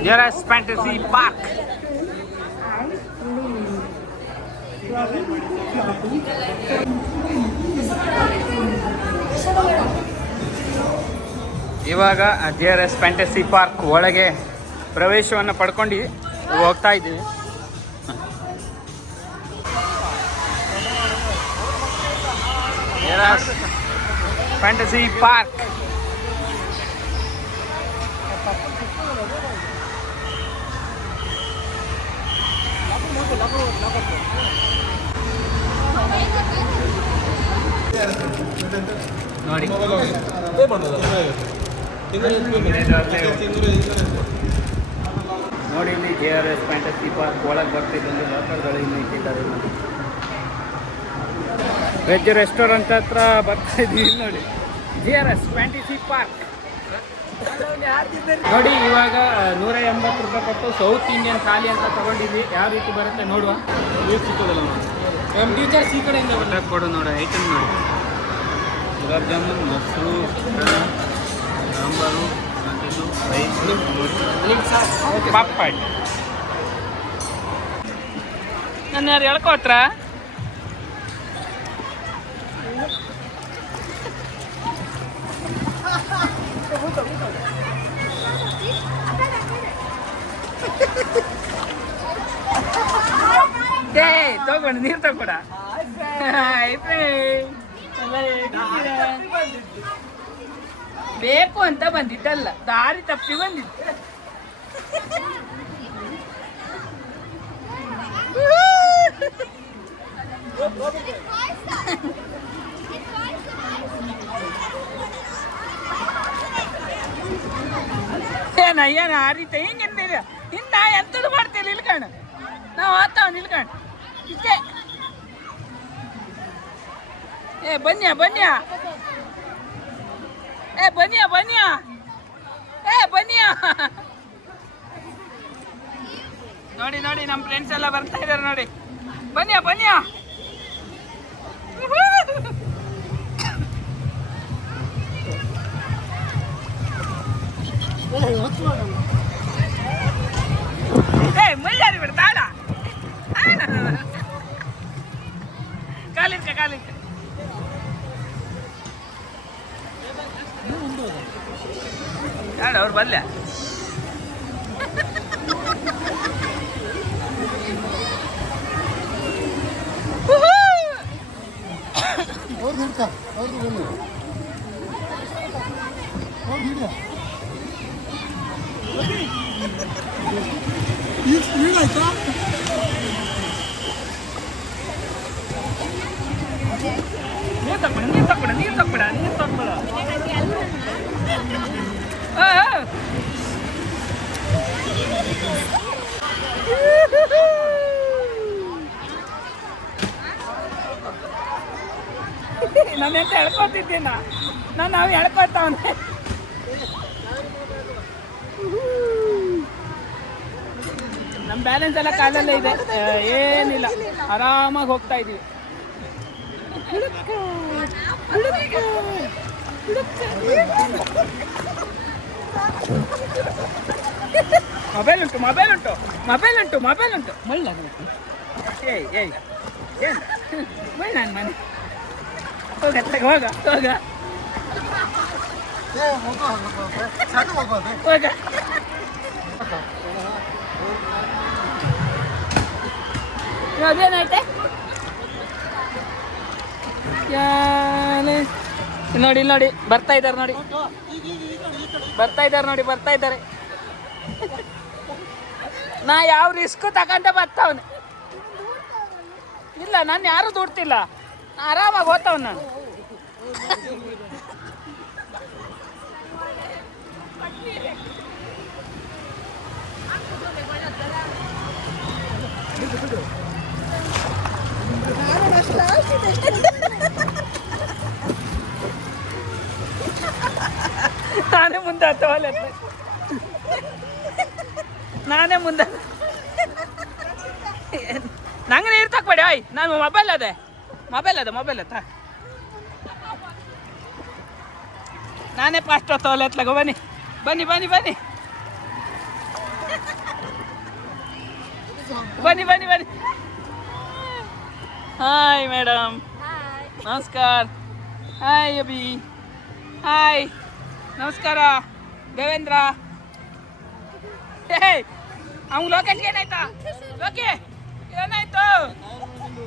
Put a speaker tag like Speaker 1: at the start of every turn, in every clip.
Speaker 1: Here
Speaker 2: is Fantasy Park. ಇವಾಗ G S fantasy park ಒಳಗೆ ಪ್ರವೇಶವನ್ನು ಪಡ್ಕೊಂಡು ಹೋಗ್ತಾ ಇದ್ದೀವಿ ಫ್ಯಾಂಟಸಿ ಪಾರ್ಕ್ ನೋಡಿ ನೋಡಿ ಇಲ್ಲಿ J R S fantasy park ಒಳಗೆ ಬರ್ತಿದ್ದಂಗೆ ಲಾಕರ್ಗಳು ಇಟ್ಟಿದ್ದಾರೆ ವೆಜ್ ರೆಸ್ಟೋರೆಂಟ್ ಹತ್ರ ಬರ್ತಾ ಇದ್ದೀವಿ ನೋಡಿ. J R S fantasy park ನೋಡಿ ಇವಾಗ ನೂರ ಎಂಬತ್ತು ರೂಪಾಯಿ ಕೊಟ್ಟು ಸೌತ್ ಇಂಡಿಯನ್ ಥಾಲಿ ಅಂತ ತಗೊಂಡಿದ್ವಿ. ಯಾವ ರೀತಿ ಬರುತ್ತೆ ನೋಡುವ. ಟೀಚರ್ಸ್ ಈ ಕಡೆಯಿಂದ ಬರ್ತಾರೆ ಕೊಡು ನೋಡಿ ಐಟಮ್ ನೋಡಿ. ಗುಲಾಬ್ ಜಾಮೂನ್ ಮೊಸರು ಸಾಂಬಾರು ಮತ್ತಿದು ರೈಸ್ ಪಾಪಾಡ್ ನನ್ನ ಯಾರು ಹೇಳ್ಕೋತ್ರ ಡೇ ತಗೊಂಡು ನೀರು ತಗೊಡ ಬೇಕು ಅಂತ ಬಂದಿದ್ದಲ್ಲ ದಾರಿ ತಪ್ಪಿ ಬಂದಿದ್ದು ಏನ ಏನ ಆ ರೀತಿ ಹಿಂಗಿಂದ ಇನ್ನ ಎಂತದು ಮಾಡ್ತೀರಿ ಇಲ್ಕಣ ನಾವು ಆತಾವ ನಿಲ್ಕಣ ಇಷ್ಟೇ. ಏ, ಬನ್ನಿಯ ಬನ್ನಿಯ. ಏ, ಬನ್ನಿಯ ಬನ್ನಿಯ. ಏ, ಬನ್ನಿಯ. ನೋಡಿ ನೋಡಿ ನಮ್ಮ ಫ್ರೆಂಡ್ಸ್ ಎಲ್ಲ ಬರ್ತಾ ಇದ್ದಾರೆ ನೋಡಿ. ಬನ್ನಿಯ ಬನ್ನಿಯ. ಏ ಯಾಡ ಅವ್ರು
Speaker 3: ಹಿಡಿಯ ಈಗ ಸ್ಪೀಡ್ ಆಯ್ತಾ?
Speaker 2: ನೀರು ತಕ್ಬಿಡ ನೀರು ತಕ್ಬಿಡ ನೀರು ತಕ್ಬಿಡ ನೀರು ತಕ್ಬಿಡ. ನಾನು ಎಂತ ಹೇಳ್ಕೊತಿದ್ದೀನ ನಾನು ನಾವು ಹೇಳ್ಕೊತಾವನೆ ನಮ್ಮ ಬ್ಯಾಲೆನ್ಸ್ ಎಲ್ಲ ಕಾಲಲ್ಲೇ ಇದೆ. ಏನಿಲ್ಲ. ಆರಾಮಾಗಿ ಹೋಗ್ತಾ ಇದೀವಿ. ಮೊಬೈಲ್ ಉಂಟು ಮೊಬೈಲ್ ಉಂಟು ಮೊಬೈಲ್ ಉಂಟು ಮೊಬೈಲ್ ಉಂಟು ಮಳ್ಳ ಏಯ್ ಏಯ್ ಏನು ಮನೆ ಹೋಗ. ಹೋಗ. ಹೋಗ
Speaker 3: ಹೋಗೋ
Speaker 2: ನೋಡಿ ನೋಡಿ, ಬರ್ತಾ ಇದ್ದಾರೆ ನೋಡಿ. ಬರ್ತಾ ಇದ್ದಾರೆ ನೋಡಿ, ಬರ್ತಾ ಇದ್ದಾರೆ. ನಾ ಯಾವ ರಿಸ್ಕ್ ತಗೊಂಡೆ ಬರ್ತಾವನೆ ಇಲ್ಲ, ನಾನು ಯಾರು ದುಡ್ತಿಲ್ಲ. ಆರಾಮಾಗಿ ಓದ್ತಾವ್ ನಾನು. ನಾನೇ ಮುಂದೆ ಹತ್ತವಲ್ಲ ನಾನೇ ಮುಂದೆ. ನಂಗೆ ನೀರು ತಕ್ಬೇಡಿ ಆಯ್. ನಾನು ಮೊಬೈಲ್ ಅದೇ. ಮೊಬೈಲ್ ಅದೇ ಮೊಬೈಲ್ ಅತ್ತ ನಾನೇ ಫಾಸ್ಟ್ ಹತ್ತವಲ್ಲ ಎತ್ಲಾಗ ಬನ್ನಿ. ಬನ್ನಿ ಬನ್ನಿ ಬನ್ನಿ. ಬನ್ನಿ ಬನ್ನಿ ಬನ್ನಿ. ಹಾಯ್ ಮೇಡಮ್ ನಮಸ್ಕಾರ. ಹಾಯ್ ಅಭಿ. ಹಾಯ್ ನಮಸ್ಕಾರ. ದೇವೇಂದ್ರ. ಅವ್ನು ಲೋಕೇಶ್ಗೆ ಏನಾಯ್ತಾ? ಲೋಕಿ ಏನಾಯ್ತು?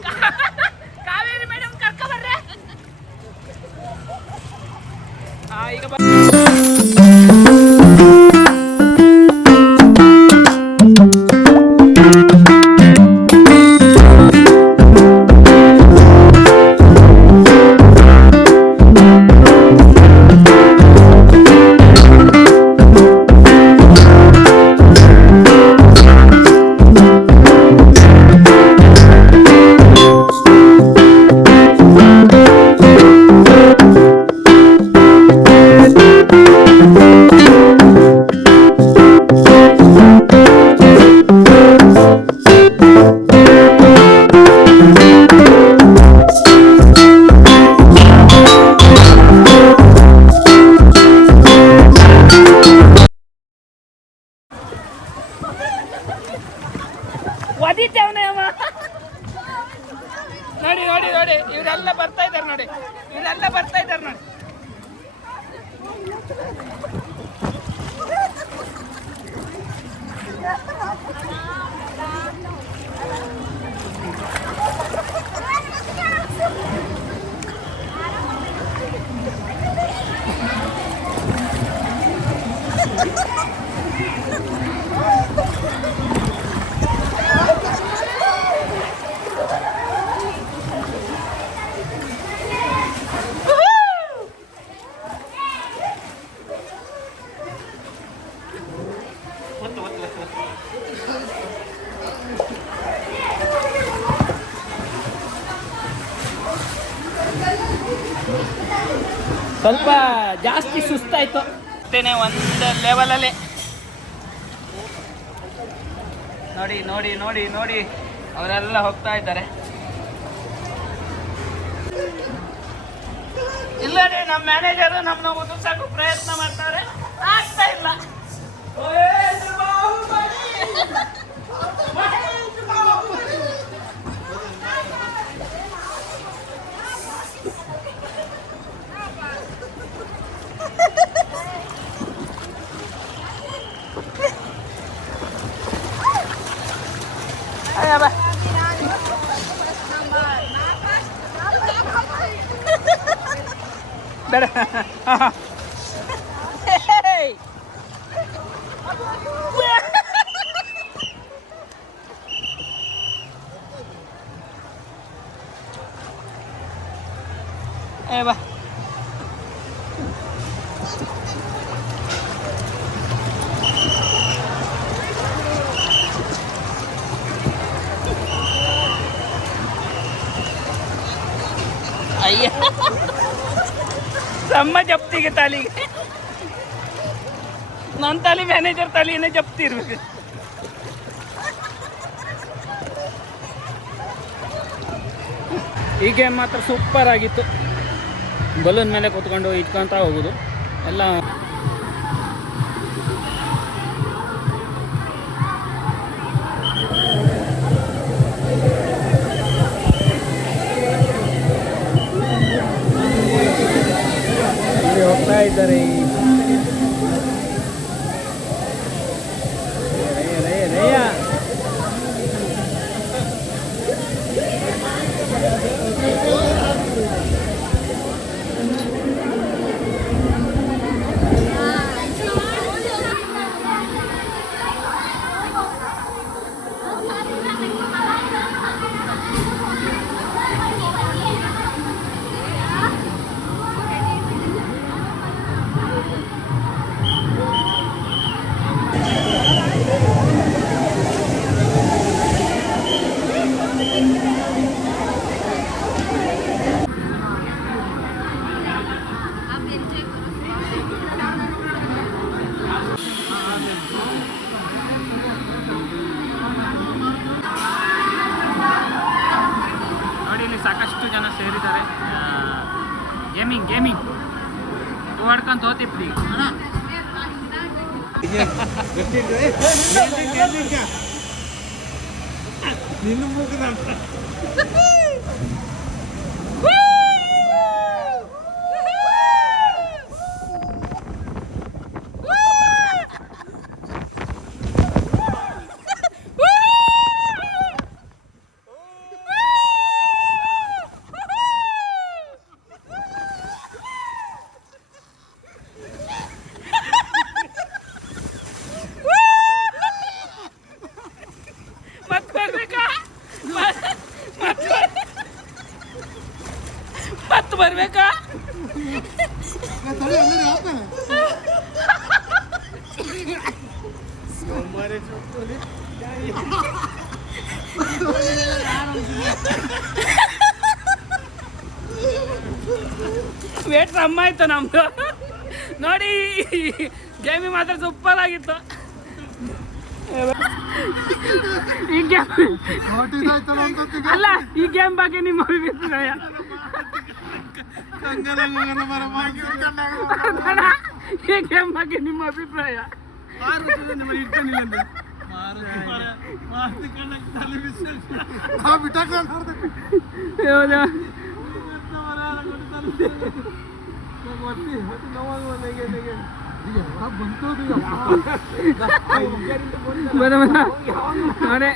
Speaker 2: ಕಾವೇರಿ ಮೇಡಮ್ ಕರ್ಕೊಬರ್ರೆ ಈಗ ಬ ಇವರೆಲ್ಲ ಬರ್ತಾ ಇದ್ದಾರೆ ನೋಡಿ. ಇವರೆಲ್ಲ ಬರ್ತಾ ಇದ್ದಾರೆ ನೋಡಿ. ಸ್ವಲ್ಪ ಜಾಸ್ತಿ ಸುಸ್ತಾಯ್ತು. ಮತ್ತೇನೆ ಒಂದು ಲೆವೆಲಲ್ಲಿ ನೋಡಿ ನೋಡಿ ನೋಡಿ ನೋಡಿ. ಅವರೆಲ್ಲ ಹೋಗ್ತಾ ಇದ್ದಾರೆ. ಇಲ್ಲ ರೀ ನಮ್ಮ ಮ್ಯಾನೇಜರು ನಮ್ಮನ್ನ ಮುಗಿಸೋಕೆ ಪ್ರಯತ್ನ ಮಾಡ್ತಾರೆ. ಆಗ್ತಾ ಇಲ್ಲ ಅಯ್ಯ ಬಾ. ಬೇಡ ಹೇಯ್. ಏ ಬಾ ಅಯ್ಯ ಸಮ್ಮ ಜಪ್ತಿಗೆ ತಾಲಿಗೆ ನನ್ನ ತಾಲಿ ಮ್ಯಾನೇಜರ್ ತಾಲಿನೇ ಜಪ್ತಿ ಇರ್ಬೇಕು ಈ ಗೇಮ್ ಮಾತ್ರ ಸೂಪರ್ ಆಗಿತ್ತು ಬಲೂನ್ ಮೇಲೆ ಕೂತ್ಕೊಂಡು ಇಟ್ಕೊಂತ ಹೋಗೋದು. ಎಲ್ಲ ಹೋಗ್ತಾ ಇದ್ದಾರೆ ನೋಡಿ ಇಲ್ಲಿ ಸಾಕಷ್ಟು ಜನ ಸೇರಿದ್ದಾರೆ ಗೇಮಿಂಗ್ ಗೇಮಿಂಗ್ ವರ್ಲ್ಡ್ ಹಾಕೊಂಡು ತೋತಿಪ್ರಿ
Speaker 3: ನಿನ್ನ ಮೂಗದ
Speaker 2: ಮತ್ತೆ ಬರ್ಬೇಕಾ ಮತ್ತೆ ಬರ್ಬೇಕಾ
Speaker 3: ತಡಿ ಅಲ್ಲೇ ಹಾಕ್ತಾನೆ
Speaker 2: ಕಮ್ಮ ಆಯ್ತು ನಮ್ದು. ನೋಡಿ ಗೇಮಿ ಮಾತ್ರ ಸೂಪರ್ ಆಗಿತ್ತು. ಈ ಗೇಮ್ ಅಲ್ಲ, ಈ ಗೇಮ್ ಬಗ್ಗೆ ನಿಮ್ಮ ಅಭಿಪ್ರಾಯ? ಈ ಗೇಮ್ ಬಗ್ಗೆ ನಿಮ್ಮ ಅಭಿಪ್ರಾಯ? ನೋಡಿ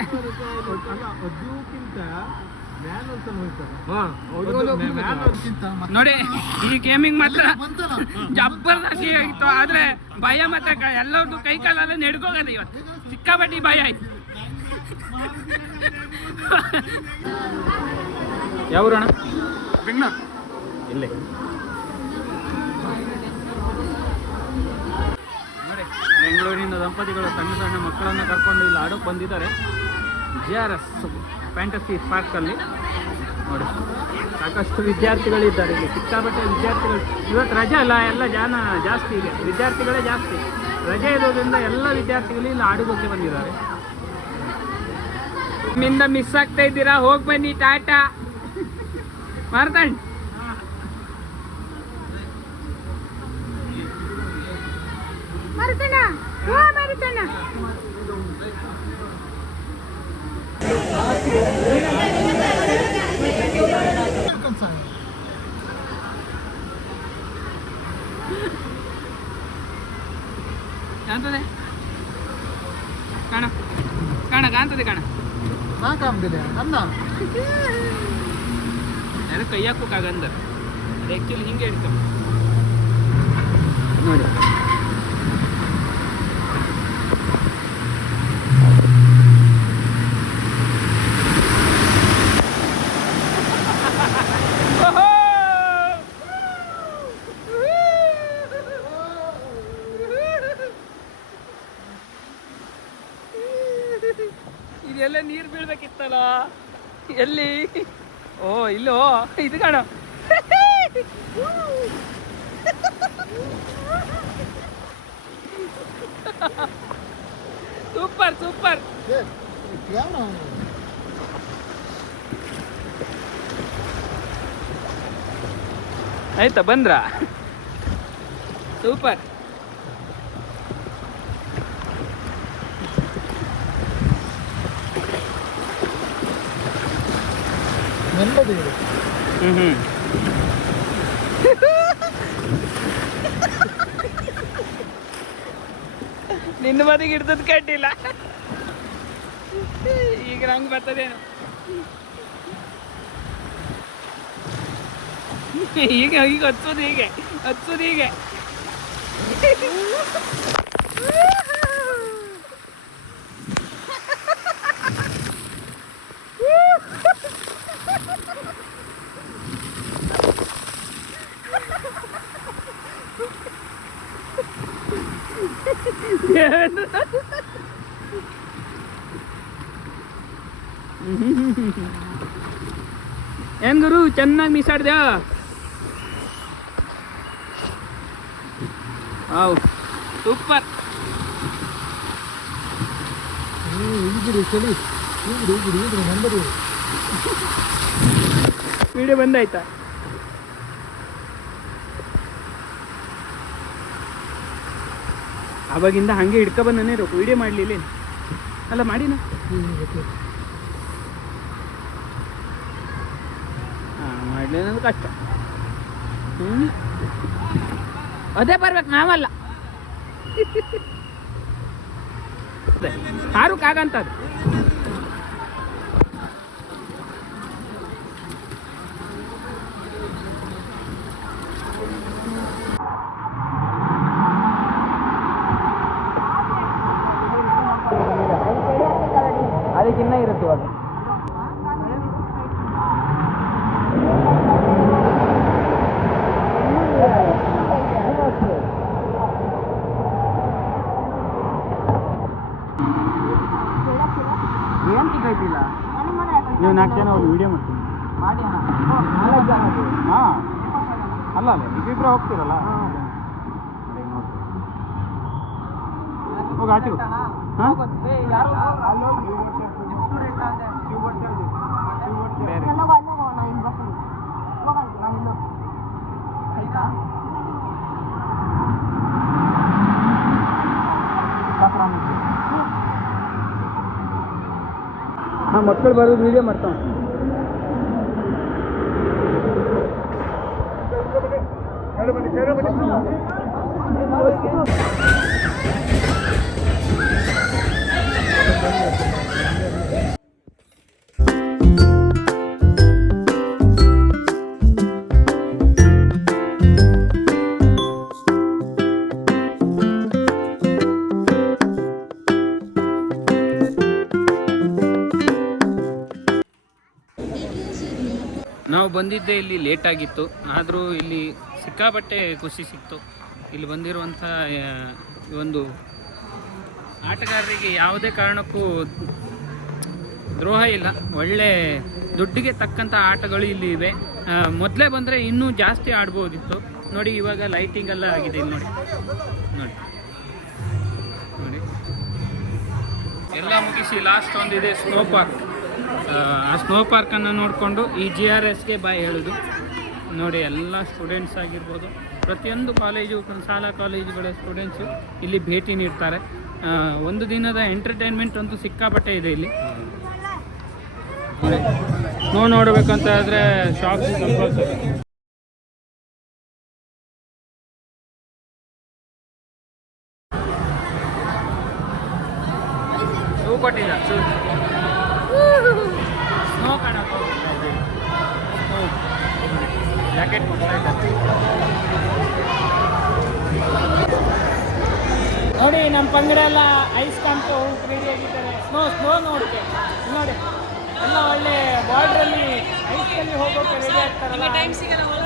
Speaker 2: ನೋಡಿ ಈ ಗೇಮಿಂಗ್ ಮಾತ್ರ ಜಬರ್ದಸ್ತಿ ಆಗಿತ್ತು. ಆದ್ರೆ ಭಯ ಮತ್ತೆ ಕ- ಎಲ್ಲರದ್ದು ಕೈ ಕಾಲೆಲ್ಲ ನೆಡ್ಕೋಗಲ್ಲ ಇವತ್ತು. ಸಿಕ್ಕಾಪಟ್ಟಿ ಭಯ ಆಯ್ತು. ಯಾವ
Speaker 3: ಬೆಂಗಳೂರು
Speaker 2: ಇಲ್ಲೇ. ಬೆಂಗಳೂರಿನ ದಂಪತಿಗಳು ಸಣ್ಣ ಸಣ್ಣ ಮಕ್ಕಳನ್ನು ಕರ್ಕೊಂಡು ಇಲ್ಲಿ ಆಡೋಕೆ ಬಂದಿದ್ದಾರೆ. ಜಿ ಆರ್ ಎಸ್ ಫ್ಯಾಂಟಸಿ ಪಾರ್ಕಲ್ಲಿ ನೋಡಿ, ಸಾಕಷ್ಟು ವಿದ್ಯಾರ್ಥಿಗಳಿದ್ದಾರೆ ಇಲ್ಲಿ. ಸಿಕ್ಕಾಪಟ್ಟೆ ವಿದ್ಯಾರ್ಥಿಗಳು. ಇವತ್ತು ರಜೆ ಅಲ್ಲ, ಎಲ್ಲ ಜನ ಜಾಸ್ತಿ ಇದೆ. ವಿದ್ಯಾರ್ಥಿಗಳೇ ಜಾಸ್ತಿ. ರಜೆ ಇರೋದ್ರಿಂದ ಎಲ್ಲ ವಿದ್ಯಾರ್ಥಿಗಳು ಇಲ್ಲಿ ಆಡೋದಕ್ಕೆ ಬಂದಿದ್ದಾರೆ. ನಿಮ್ಮಿಂದ ಮಿಸ್ ಆಗ್ತಾ ಇದ್ದೀರಾ? ಹೋಗಿ ಬನ್ನಿ, ಟಾಟಾ. ಮಾರ್ತಾಂಡ್. ಕಾಣ್ತದೆ ಕಾಣ ಕಾಣ ಕಾಣ್ತದೆ ಕಾಣ
Speaker 3: ನಾ ಕಾಮ್ದಿಲ್ಲ ಅನ್ನ
Speaker 2: ಯಾರು ಕೈ ಹಾಕೋಕ್ಕಾಗಂದ ಅದು ಆ್ಯಕ್ಚುಲಿ ಹಿಂಗೆ ಇಡ್ತಾವೆ ನೋಡಿ ಎಲ್ಲಿ? ಓ ಇಲ್ಲೋ. ಇದು ಕಾಣೋ.
Speaker 3: Super super.
Speaker 2: ಆಯ್ತಾ ಬಂದ್ರಾ? ಸೂಪರ್.
Speaker 3: ನೆಮ್ಮದಿ.
Speaker 2: ಇದೆ ನಿನ್ನ ಮದಿಗೆ ಹಿಡ್ದದ್ ಕಟ್ಟಿಲ್ಲ. ಈಗ ನಂಗೆ ಬರ್ತದೇನು? ಈಗ ಈಗ ಹಚ್ಚೋದು ಹೀಗೆ ಹಚ್ಚೋದು ಹೀಗೆ. ಏನ್ ಗುರು, ಚೆನ್ನಾಗಿ ಮೀಸಾಡ್ದ್ಯಾ?
Speaker 3: How super.
Speaker 2: ವಿಡಿಯೋ ಬಂದಾಯ್ತಾ? ಅವಾಗಿಂದ ಹಾಗೆ ಹಿಡ್ಕೊ ಬಂದನೇ ವಿಡಿಯೋ ಮಾಡಲಿಲ್ಲ ಅಲ್ಲ, ಮಾಡಿನ? ಹಾಂ ಮಾಡಲಿ ಅನ್ನೋದು ಕಷ್ಟ ಹ್ಞೂ ಅದೇ ಬರ್ಬೇಕು ನಾವಲ್ಲ ಹಾರುಕಾಗಂತದ್ದು ಅದಕ್ಕಿನ್ನ ಸಿಗೈತಿಲ್ಲ ನೀವು ನಾಲ್ಕು ಜನ ಹೋಗಿ ವಿಡಿಯೋ ಮಾಡ್ತೀನಿ. ಹಾಂ. ಅಲ್ಲ ಅಲ್ಲ ಇಬ್ಬಿಬ್ರು ಹೋಗ್ತೀರಲ್ಲ. ಹೋಗಿ ಆಚೆ ಹಾಂ? ಬೇರೆ. ಹಾಂ ಮಕ್ಕಳು ಬರೋದು ವಿಡಿಯೋ ಮಾಡ್ತಾವ ನಾವು ಬಂದಿದ್ದೆ ಇಲ್ಲಿ ಲೇಟ್ ಆಗಿತ್ತು. ಆದರೂ ಇಲ್ಲಿ ಸಿಕ್ಕಾಪಟ್ಟೆ ಖುಷಿ ಸಿಕ್ತು. ಇಲ್ಲಿ ಬಂದಿರುವಂಥ ಒಂದು ಆಟಗಾರರಿಗೆ ಯಾವುದೇ ಕಾರಣಕ್ಕೂ ದ್ರೋಹ ಇಲ್ಲ. ಒಳ್ಳೆ ದುಡ್ಡಿಗೆ ತಕ್ಕಂಥ ಆಟಗಳು ಇಲ್ಲಿ ಇವೆ. ಮೊದಲೇ ಬಂದರೆ ಇನ್ನೂ ಜಾಸ್ತಿ ಆಡ್ಬೋದಿತ್ತು. ನೋಡಿ, ಇವಾಗ ಲೈಟಿಂಗ್ ಎಲ್ಲ ಆಗಿದೆ ಇಲ್ಲಿ ನೋಡಿ. ನೋಡಿ. ನೋಡಿ. ಎಲ್ಲ ಮುಗಿಸಿ ಲಾಸ್ಟ್ ಒಂದಿದೆ ಸ್ನೋ ಪಾರ್ಕ್ ಆ ಸ್ನೋ ಪಾರ್ಕನ್ನು ನೋಡಿಕೊಂಡು ಈ ಜಿ ಆರ್ ಎಸ್ಗೆ ಬಾಯ್ ಹೇಳೋದು. ನೋಡಿ, ಎಲ್ಲ ಸ್ಟೂಡೆಂಟ್ಸ್ ಆಗಿರ್ಬೋದು. ಪ್ರತಿಯೊಂದು ಕಾಲೇಜು ಶಾಲಾ ಕಾಲೇಜುಗಳ ಸ್ಟೂಡೆಂಟ್ಸು ಇಲ್ಲಿ ಭೇಟಿ ನೀಡ್ತಾರೆ. ಒಂದು ದಿನದ ಎಂಟರ್ಟೈನ್ಮೆಂಟ್ ಅಂತೂ ಸಿಕ್ಕಾಪಟ್ಟೆ ಇದೆ ಇಲ್ಲಿ. ಸ್ನೋ ನೋಡಬೇಕಂತ ಆದರೆ ಶಾಪ್ಸ್ ಇಲ್ಲಿ ನೋಡಿ. ಎಲ್ಲ ಒಳ್ಳೆ ಬಾರ್ಡ್ರಲ್ಲಿ ಐಸ್ನಲ್ಲಿ ಹೋಗೋಕೆ ರೆಡಿ ಆಗ್ತಾರಲ್ಲ.